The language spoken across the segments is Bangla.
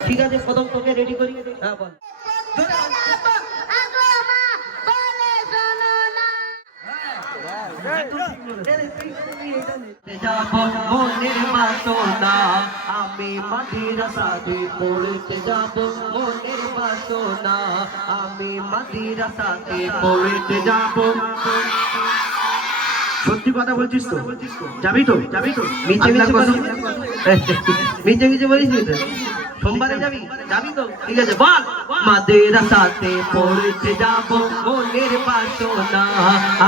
ঠিক আছে প্রথম তোকে রেডি করি। হ্যাঁ বল। আমি মাদিরাসাতে পড়তে যাব মনের বাসনা আমি মাদিরাসাতে পড়তে যাব সত্যি কথা বলছিস তো? যাবি তো? যাবি তো। মিছে মিছে বলিস মিছে মিছে বলিস? সোমবারে যাবি? যাবি তো? ঠিক আছে, বল। মাদ্রাসাতে পড়তে যাব, মনের বাসনা।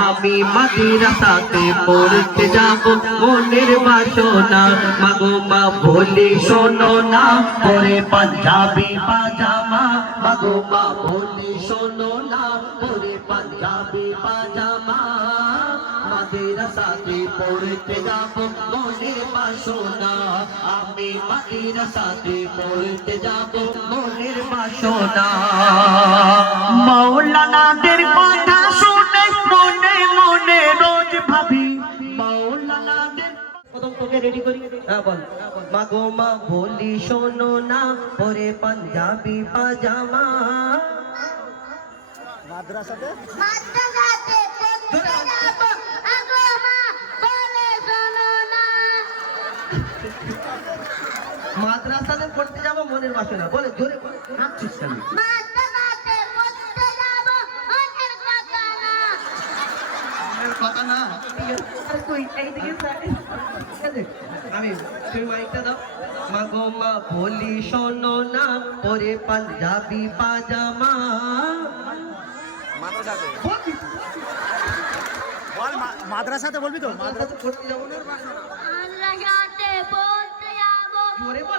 আমি মাদ্রাসাতে পড়তে যাব, মনের বাসনা। মাগো মা, বলি শোনো না, পরে পাঞ্জাবি পাজামা। মাগো মা, বলি শোনো না, পরে পাঞ্জাবি পাজামা। মাদ্রাসাতে পড়তে যাব মনের বাসনা। আমি মাদ্রাসাতে পড়তে যাব মনের বাসনা। মৌলানাদের কথা শুনে মনে মনে রোজ ভাবি। মাওলানাদের প্রথম তোকে রেডি করি? হ্যাঁ বল। মা গো মা বলি শোনো না পরে পাঞ্জাবি পাজামা। মাদ্রাসাতে পড়তে যাব মনের বাসনা বলে জোরে। কেন? কথা না? আমি তুমি মাইকটা দাও। মা গো মা বলি শোনো না পরে পাঞ্জাবি পাজামা। বল মাদ্রাসাতে বলবি তো? মাদ্রাসাতে পড়তে যাব না।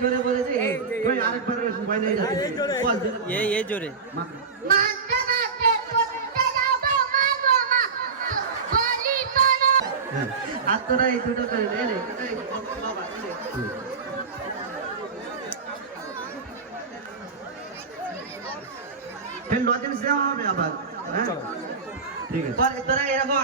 জোরে বলেছে এই হ্যাঁ। আর তোরা এই দুটো করে নে নে এই, বাবা, এই নে। ফের লজেন্স দেওয়া হবে আবার হ্যাঁ ঠিক আছে তোরা এরকম